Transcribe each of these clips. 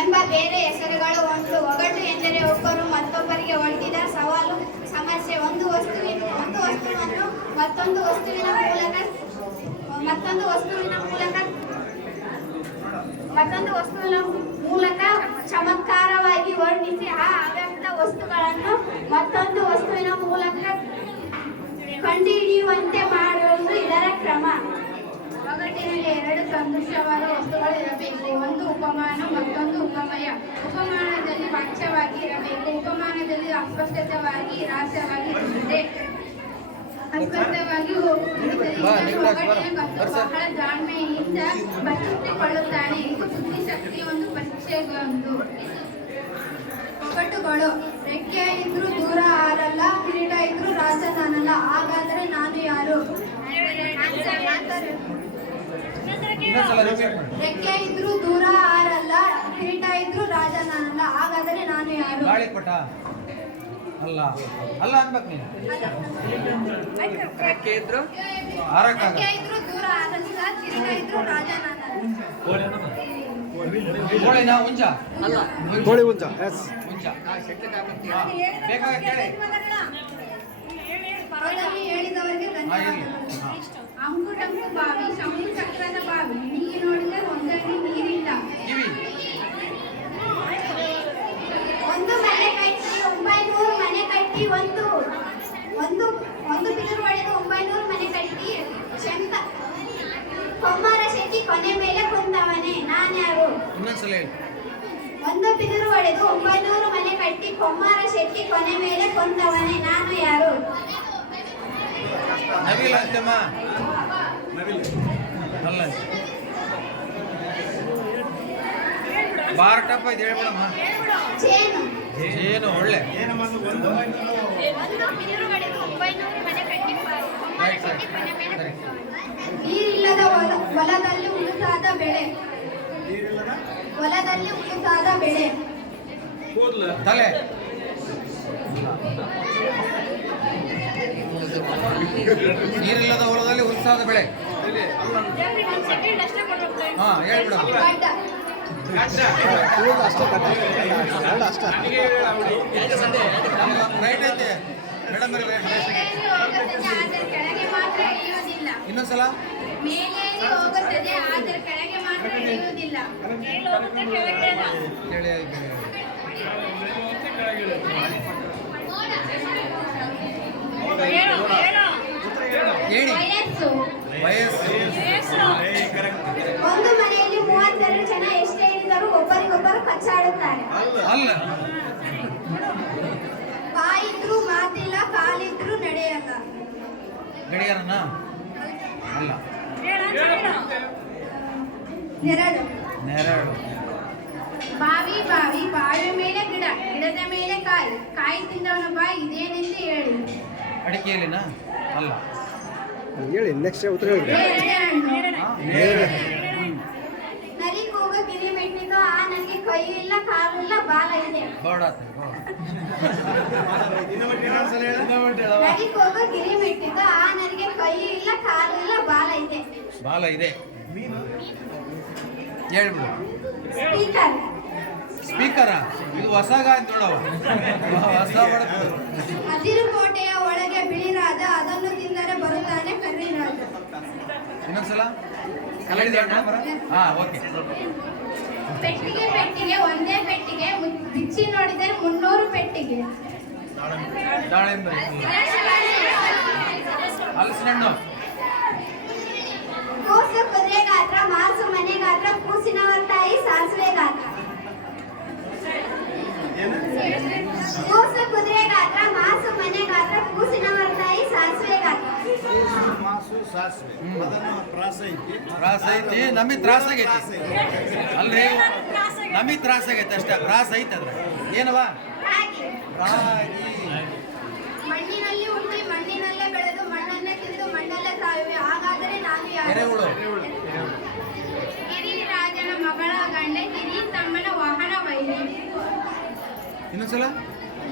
ಎಂಬ ಬೇರೆ ಹೆಸರುಗಳು ಉಂಟು. ಒಗಟು ಎಂದರೆ ಒಬ್ಬರು ಮತ್ತೊಬ್ಬರಿಗೆ ಒಡ್ಡಿದ ಸವಾಲು ಸಮಸ್ಯೆ. ಒಂದು ವಸ್ತುವನ್ನು ಮತ್ತೊಂದು ವಸ್ತುವಿನ ಮೂಲಕ ಚಮತ್ಕಾರವಾಗಿ ವರ್ಣಿಸಿ ಆ ಅವ್ಯಕ್ತ ವಸ್ತುಗಳನ್ನು ಮತ್ತೊಂದು ವಸ್ತುವಿನ ಮೂಲಕ ಕಂಡುಹಿಡಿಯುವಂತೆ ಮಾಡುವುದು ಇದರ ಕ್ರಮ. ಒಗಟಿನಲ್ಲಿ ಎರಡು ಸದೃಶವಾದ ವಸ್ತುಗಳು ಇರಬೇಕು. ಒಂದು ಉಪಮಾನ, ಮತ್ತೊಂದು ಉಪಮಯ. ಉಪಮಾನದಲ್ಲಿ ವಾಚ್ಯವಾಗಿ ಇರಬೇಕು, ಉಪಮಾನದಲ್ಲಿ ಅಸ್ಪಷ್ಟವಾಗಿ ರಾಸ್ಯವಾಗಿ ಇರುತ್ತದೆ. ಅಸ್ಪಷ್ಟವಾಗಿ ಬಹಳ ಜಾಣ್ಮೆಯಿಂದ ಬಚ್ಚಿಟ್ಟುಕೊಳ್ಳುತ್ತಾನೆ. ಇದು ಬುದ್ಧಿಶಕ್ತಿಯ ಒಂದು ಪರೀಕ್ಷೆಗೊಂದು. ಒಗಟುಗಳು. ರೆಕ್ಕೆ ಇದ್ರೂ ದೂರ ಹಾರಲ್ಲ, ಕಿರೀಟ ಇದ್ರೂ ರಾಜ ನಾನಲ್ಲ, ಹಾಗಾದರೆ ನಾನು ಯಾರು? ರೆಕ್ಕೆ ಇದ್ರೂ ದೂರ ಹಾರಲ್ಲ, ಕಿರೀಟ ಇದ್ರೂ ರಾಜ ನಾನಲ್ಲ, ಹಾಗಾದರೆ ನಾನು ಯಾರು? ಅಲ್ಲ ಅಲ್ಲ ಅನ್ಬೇಕು ನೀನು. ರೆಕ್ಕೆ ಇದ್ರೂ ದೂರ ಹಾರಲ್ಲ, ಕಿರೀಟ ಇದ್ರೂ ರಾಜ ನಾನಲ್ಲ. ಕೋಳಿನ ಹುಂಜ ಅಲ್ಲ ಕೋಳಿ ಹುಂಜ. ಎಸ್ ಹುಂಜ ಬೇಕಾಗ ಕೇಳಿ. ಪರವಾಗಿ ಹೇಳಿದವರಿಗೆ ಧನ್ಯವಾದಗಳು. ಅಂಕುಡಂಕು ಬಾವಿ, ಶಂಕು ಚಕ್ರದ ಬಾವಿ, ನೀರು ನೋಡಿದರೆ ಒಂದರಲ್ಲಿ ನೀರಿಲ್ಲ. ಕಿವಿ ಒಂದು ಮನೆ ಕಟ್ಟಿ 900 ಮನೆ ಕಟ್ಟಿ ಒಂದು ಬಿದಿರು ಹೊಡೆದು 900 ಮನೆ ಕಟ್ಟಿ ಕೊಮ್ಮಾರ ಶೆಟ್ಟಿ ಕೊನೆ ಮೇಲೆ ಕೊಂದವನೇ, ನಾನ್ಯಾರು? ಇನ್ನೊಂದ್ಸಲ ಹೇಳಿ. ಒಂದು ಬಿದಿರು ಹೊಡೆದು 900 ಮನೆ ಕಟ್ಟಿ ಕೊಮ್ಮಾರ ಶೆಟ್ಟಿ ಕೊನೆ ಮೇಲೆ ಕೊಂದವನೇ, ನಾನು ಯಾರು? ನವಿಲ ಅಂತಮ್ಮ. ಅಲ್ಲ ಬಾರ್ ಟಪ್ ಇದು ಹೇಳ್ಬಿಡಮ್ಮ. ಜೇನು. ಏನು ಒಳ್ಳೆ ಒಂದು ಬಿದಿರು ಹೊಡೆದು 900 ಮನೆ ಕಟ್ಟಿ ಕೊಮ್ಮಾರ ಶೆಟ್ಟಿ ಕೊನೆ ಮೇಲೆ ಕೊಂದವನೇ. ನೀರಿಲ್ಲದ ಹೊಲದಲ್ಲಿ ಉಳುಸಾದ ಬೆಳೆ. ಹೊಲದಲ್ಲಿ ಉಳುಸಾದ ಬೆಳೆ. ತಲೆ ನೀರಿಲ್ಲದ ಹೊಲದಲ್ಲಿ ಉತ್ಸಾಹದ ಬೆಳೆ. ಹಾ ಹೇಳ್ಬಿಡ. ಗಡ್ಡ. ಅಷ್ಟೇ ಅಷ್ಟೇ ರೈಟ್ ಐತೆ ಮೇಡಮ್. ಮೇಲೇರಿ ಹೋಗುತ್ತದೆ, ಆದರೆ ಕೆಳಗೆ ಮಾತ್ರ ಇಳಿಯುವುದಿಲ್ಲ. ಇನ್ನೊಂದ್ಸಲ ಮೇಲೇರಿ ಹೋಗುತ್ತದೆ, ಆದರೆ ಕೆಳಗೆ ಮಾತ್ರ ಇಳಿಯುವುದಿಲ್ಲ. ಕೇಳಿ ಹೇಳಿ. ವಯಸ್ಸು. ಒಂದು ಮನೆಯಲ್ಲಿ 32 ಜನ ಎಷ್ಟೇ ಇದ್ದರೂ ಒಬ್ಬರಿಗೊಬ್ಬರು ಕಚ್ಚಾಡುತ್ತಾರೆ. ಅಲ್ಲ ಬಾಯಿದ್ರೂ ಮಾತಿಲ್ಲ, ಕಾಲಿದ್ರೂ ನಡೆಯಲ್ಲ. ಗಡಿಯಾರನ ಅಲ್ಲ. ನೆರಳು. ನೆರಳು. ಬಾವಿ ಬಾವಿ ಮೇಲೆ ಗಿಡ, ಗಿಡದ ಮೇಲೆ ಕಾಯಿ, ಕಾಯಿ ತಿಂದವನ ಬಾಯಿ ಇದೇನೆಂದು ಹೇಳಿ. ಅಡಿಕೆಯಲ್ಲಿನ ಅಲ್ಲ. ಹೇಳಿ ನೆಕ್ಸ್ಟ್ ಉತ್ತರ ಹೇಳಿ. ನರಿ ಕೂಗ ಗಿರಿ ಮೆಟ್ಟಿದ್ದು, ಆ ನನಗೆ ಕೈ ಇಲ್ಲ, ಕಾಲು ಇಲ್ಲ, ಬಾಲ ಇದೆ. ನರಿ ಕೂಗ ಗಿರಿ ಮೆಟ್ಟಿದ್ದು, ಆ ನನಗೆ ಕೈ ಇಲ್ಲ, ಕಾಲು ಇಲ್ಲ, ಬಾಲ ಇದೆ. ಬಾಲ ಇದೆ. ಹೇಳ್ಬಿಡು. ಸ್ಪೀಕರ್. ಸ್ಪೀಕರ ಇದು ಹೊಸ ಗಾಯ ನೋಡವ. ಹೊಸ ಹಸಿರು ಕೋಟೆಯ ಒಳಗೆ ಬಿಳಿ ರಾಜ, ಅದನ್ನು ತಿಂದರೆ ಬರುತ್ತಾನೆ ಕರ್ರಿ ರಾಜ. ಇನ್ನೊಂದ್ಸಲ ಹಾ ಓಕೆ. ಪೆಟ್ಟಿಗೆ ಒಂದೇ ಪೆಟ್ಟಿಗೆ, ಬಿಚ್ಚಿ ನೋಡಿದರೆ 300 ಪೆಟ್ಟಿಗೆ. ದಾಳಿಂಬೆ. ಹಲಸಿನ ಹಣ್ಣು. ಕೂಸು ಕುದುರೆ ಗಾತ್ರ, ಮಾಸು ಮನೆ ಗಾತ್ರ, ಕೂಸಿನವರ ತಾಯಿ ಸಾಸಿವೆ ಗಾತ್ರ. ಕೂಸು ಕುದುರೆ ಗಾತ್ರ, ಮಾಸು ಮನೆ ಗಾತ್ರ, ಕೂಸಿನವರ ತಾಯಿ ಸಾಸಿವೆ ಗಾತ್ರ. ತ್ರಾಸ ಐತಿ, ನಮಗೆ ತ್ರಾಸ ಆಗೈತಿ. ಅಲ್ರಿ ನಮಗೆ ತ್ರಾಸ ಆಗೈತೆ ಅಷ್ಟೇ. ತ್ರಾಸ ಐತೆ ಅದ್ರ ಏನವ? ರಾಗಿ. ಮಣ್ಣಿನಲ್ಲಿ ಹುಟ್ಟಿ ಮಣ್ಣಿನಲ್ಲೇ ಬೆಳೆದು ಮಣ್ಣನ್ನೇ ತಿಂದು ಮಣ್ಣಲ್ಲೇ ಸಾವಿವೆ, ಹಾಗಾದರೆ ನಾನು ಯಾರು? ಎರೆಹುಳು. ಗಿರಿರಾಜನ ಮಗಳ ಗಂಡ ಗಿರಿ ತಮ್ಮನ ವಾಹನ ವೈರಿ. ಇನ್ನೊಂದ್ಸಲ.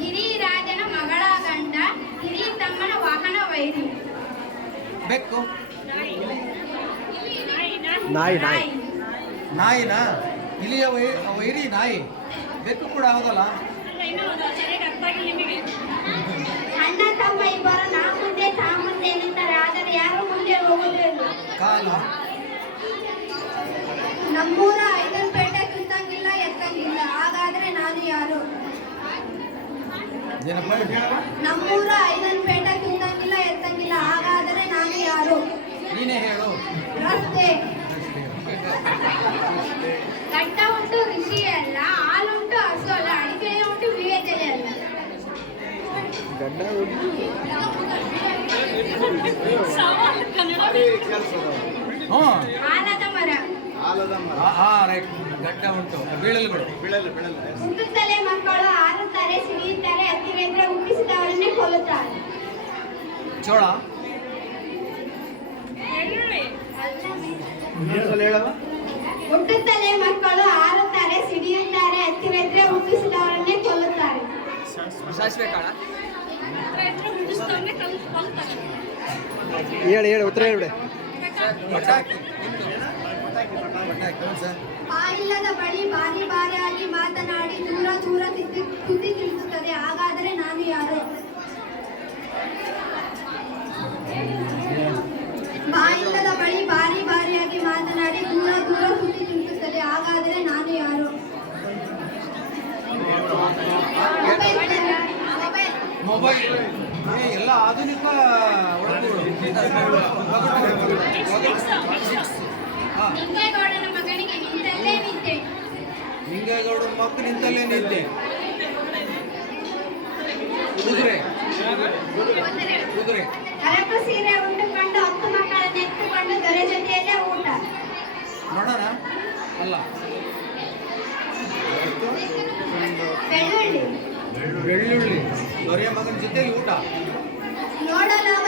ಗಿರಿರಾಜನ ಮಗಳ ಗಂಡ ಗಿರಿ ತಮ್ಮನ ವಾಹನ ವೈರಿ. ಬೆಕ್ಕು. ನಾಯಿ. ನಾಯಿನಾ ಇಲಿಯ ವೈರಿ ನಾಯಿ, ಬೆಕ್ಕು ಕೂಡ ಹೌದಲ್ಲ. ಅಣ್ಣ ತಮ್ಮ ಇಬ್ಬರು ನಾ ಮುಂದೆ ತಾ ಮುಂದೆ ಎನ್ನುತ್ತಾರೆ, ಆದರೆ ಯಾರು ಮುಂದೆ ಹೋಗುವುದಿಲ್ಲ. ಕಾಲ ನಮ್ಮೂರ ಐದನಪೇಟೆ ಕುಂತಂಗಿಲ್ಲ ಎತ್ತಂಗಿಲ್ಲ, ಹಾಗಾದ್ರೆ ನಾನು ಯಾರು? ಏನಪ್ಪ? ನಮ್ಮೂರ ಐದನಪೇಟೆ ಕುಂತಂಗಿಲ್ಲ ಎತ್ತಂಗಿಲ್ಲ, ಹಾಗಾದರೆ ನಾನು ಯಾರು? ನೀನೇ ಹೇಳು. ರಸ್ತೆ. ಗಡ್ಡ ಉಂಟು ಋಷಿ ಅಲ್ಲ, ಹಾಲುಂಟು ಹಸು ಅಲ್ಲ, ಅಡಿಕೆ ಉಂಟು ವಿವೇಚನೆ ಅಲ್ಲ. ಗಡ್ಡ ಹ್ಞೂ, ಆಲದ ಮರ. ರೈಟ್. ಗಡ್ಡ ಉಂಟು, ಬೀಳಲು ಹುಟ್ಟುತ್ತಲೇ ಮಕ್ಕಳು ಹಾರುತ್ತಾರೆ, ಸಿಡಿಯುತ್ತಾರೆ, ಹತ್ತಿರ ಹುಟ್ಟಿಸಿದವರನ್ನೇ ಕೊಲ್ಲುತ್ತಾರೆ. ಚೋಳ. ಹುಟ್ಟುತ್ತಲೇ ಮಕ್ಕಳು ಹಾರುತ್ತಾರೆ, ಸಿಡಿಯುತ್ತಾರೆ, ಹತ್ತಿರ ಹುಟ್ಟಿಸಿದವರನ್ನೇ ಕೊಲ್ಲುತ್ತಾರೆ. ಹೇಳಿ ಉತ್ತರ ಹೇಳ್ಬಿಡೆ. ಪಟಾಕಿ. ಬಾಯಿಲ್ಲದ ಬಳಿ ಬಾರಿ ಬಾರಿಯಾಗಿ ಮಾತನಾಡಿ ದೂರ ದೂರ ತುದಿ ತಿಳಿಸುತ್ತದೆ, ಹಾಗಾದರೆ ನಾನು ಯಾರು? ಬಾಯಿಲ್ಲದ ಬಳಿ ಬಾರಿ ಬಾರಿಯಾಗಿ ಮಾತನಾಡಿ ದೂರ ದೂರ ತುದಿ ತಿಳಿಸುತ್ತದೆ, ಹಾಗಾದರೆ ನಾನು ಯಾರು? ಮೊಬೈಲ್. ಎಲ್ಲ ಆಧುನಿಕ ಒಳಗುಗಳು. ಹಾಂ, ನಿಂಗೇಗೌಡನ ಮಗನಿಗೆ ನಿಂತಲ್ಲೇ ನಿಂತೆ. ನಿಂಗೇಗೌಡನ ಮಕ್ಕಳು ನಿಂತಲ್ಲೇ ನಿಂತೆ. ಕುದುರೆ. ಹರಕು ಸೀರೆ ಉಟ್ಟುಕೊಂಡು 10 ಮಕ್ಕಳನ್ನು ಎತ್ತುಕೊಂಡು ದೊರೆ ಜೊತೆಯಲ್ಲೇ ಊಟ. ನೋಡೋಣ. ಅಲ್ಲ, ಬೆಳ್ಳುಳ್ಳಿ. ಬೆಳ್ಳುಳ್ಳಿ. ದೊರೆಯ ಮಗನ ಜೊತೆಲಿ ಊಟ. ನೋಡಲಾಗ